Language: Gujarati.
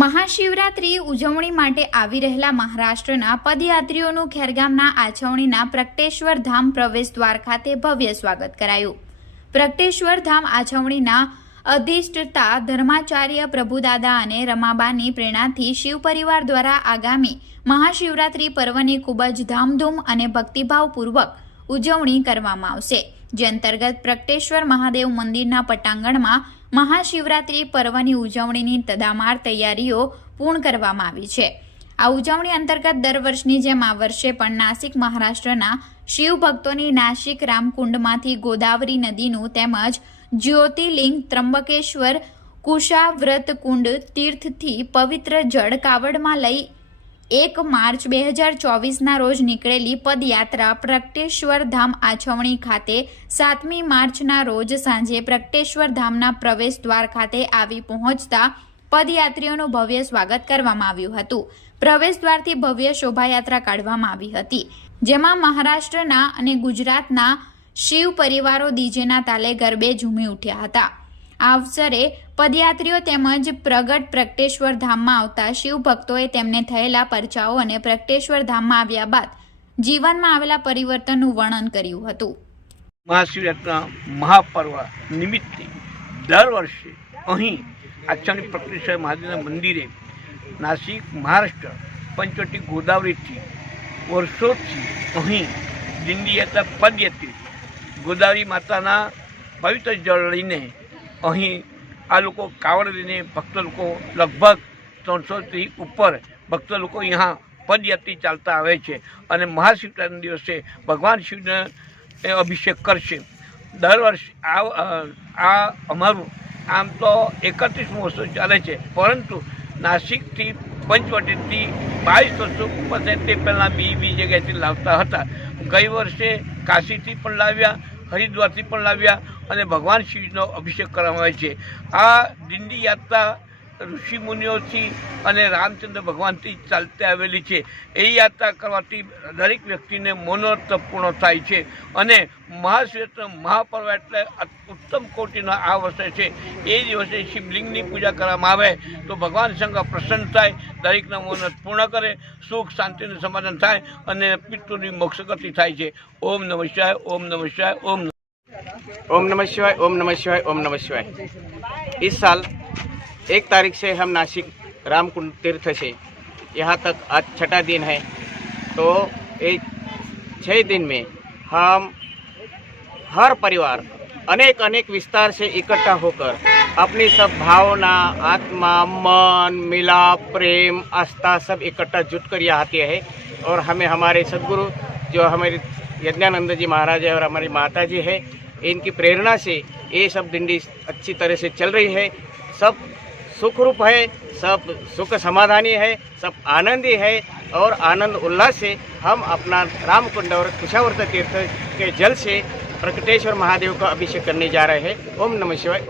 મહાશિવરાત્રી ઉજવણી માટે આવી રહેલા મહારાષ્ટ્રના પદયાત્રીઓનું ખેરગામના આછવણીના પ્રગટેશ્વર ધામ પ્રવેશ દ્વાર ખાતે ભવ્ય સ્વાગત કરાયું. પ્રગટેશ્વર ધામ આછવણીના અધિષ્ઠતા, ધર્માચાર્ય પ્રભુદાદા અને રમાબાની પ્રેરણાથી શિવ પરિવાર દ્વારા આગામી મહાશિવરાત્રી પર્વની ખૂબ જ ધામધૂમ અને ભક્તિભાવપૂર્વક ઉજવણી કરવામાં આવશે. જે અંતર્ગત પ્રગટેશ્વર મહાદેવ મંદિરના પટાંગણમાં મહાશિવરાત્રિ પર્વની ઉજવણીની તદામાર તૈયારીઓ પૂર્ણ કરવામાં આવી છે. આ ઉજવણી અંતર્ગત દર વર્ષની જેમ આ વર્ષે પણ નાસિક મહારાષ્ટ્રના શિવ ભક્તોની નાસિક રામકુંડમાંથી ગોદાવરી નદીનું તેમજ જ્યોતિર્લિંગ ત્રંબકેશ્વર કુશાવ્રત કુંડ તીર્થથી પવિત્ર જળ કાવડમાં લઈ એક માર્ચ બે હજાર ચોવીસના રોજ નીકળેલી પદયાત્રા પ્રગટેશ્વર ધામ આછવણી ખાતે સાતમી માર્ચના રોજ સાંજે પ્રગટેશ્વર ધામના પ્રવેશ દ્વાર ખાતે આવી પહોંચતા પદયાત્રીઓનું ભવ્ય સ્વાગત કરવામાં આવ્યું હતું. પ્રવેશ દ્વારથી ભવ્ય શોભાયાત્રા કાઢવામાં આવી હતી. જેમાં મહારાષ્ટ્રના અને ગુજરાતના શિવ પરિવારો ડીજેના તાલે ગરબે ઝૂમી ઉઠ્યા હતા. આ અવસરે પદયાત્રીઓ તેમજ પ્રગટ પ્રગટેશ્વર ધામમાં આવતા શિવ ભક્તોએ તેમને થયેલા પરચાઓ અને પ્રગટેશ્વર ધામમાં આવ્યા બાદ જીવનમાં આવેલા પરિવર્તનનું વર્ણન કર્યું હતું. મહાશિવરાત્રિના મહાપર્વ નિમિત્તે દર વર્ષે અહીં આચાર્ય પ્રગટેશ્વર મહાદેવના મંદિરે નાસિક, મહારાષ્ટ્ર, પંચવટી ગોદાવરીથી વર્ષોથી અહીં દિંડી યાત્રા પદયાત્રી ગોદાવરી માતાના પવિત્ર જળ લઈને અહીં આ લોકો કાવડ લઈને ભક્ત લોકો લગભગ ત્રણસોથી ઉપર ભક્ત લોકો અહીંયા પદયાત્રી ચાલતા આવે છે અને મહાશિવરાત્રિના દિવસે ભગવાન શિવને એ અભિષેક કરશે. દર વર્ષે આ આ અમારું આમ તો એકત્રીસ મહોત્સવ ચાલે છે, પરંતુ નાસિકથી પંચવટીથી બાવીસ વર્ષો ઉપર તે પહેલાં બીજી બીજી જગ્યાએથી લાવતા હતા. ગઈ વર્ષે કાશીથી પણ લાવ્યા હરિદ્વારથી પણ લાવ્યા અને ભગવાન શિવનો અભિષેક કરવામાં આવે છે. આ દિંડી યાત્રા ઋષિ મુનિઓથી અને રામચંદ્ર ભગવાનથી ચાલતી આવેલી છે. એ યાત્રા કરવાથી દરેક વ્યક્તિને મનોરથ પૂર્ણ થાય છે અને મહાશ્વેત મહાપર્વ એટલે ઉત્તમ કોટીનો આ વર્ષે છે એ દિવસે શિવલિંગની પૂજા કરવામાં આવે તો ભગવાન શંકર પ્રસન્ન થાય દરેકના મનોરથ પૂર્ણ કરે સુખ શાંતિનું સમાધાન થાય અને પિતૃની મોક્ષ ગતિ થાય છે ઓમ નમઃ શિવાય ઓમ નમઃ શિવાય ઓમ નમઃ ओम नमः शिवाय ओम नमः शिवाय ओम नमः शिवाय इस साल एक तारीख से हम नासिक रामकुंड तीर्थ से यहाँ तक आज छठा दिन है तो एक छः दिन में हम हर परिवार अनेक अनेक विस्तार से इकट्ठा होकर अपनी सब भावना, आत्मा, मन, मिलाप, प्रेम, आस्था सब इकट्ठा जुट कर यहाँ आते हैं और हमें हमारे सदगुरु, जो हमारे यज्ञानंद जी महाराज है और हमारी माता जी है, इनकी प्रेरणा से ये सब डिंडी अच्छी तरह से चल रही है। सब सुखरूप है, सब सुख समाधानी है, सब आनंदी है और आनंद उल्लास से हम अपना रामकुंड और कुशावर्त तीर्थ के जल से प्रकटेश्वर महादेव का अभिषेक करने जा रहे हैं ओम नमः शिवाय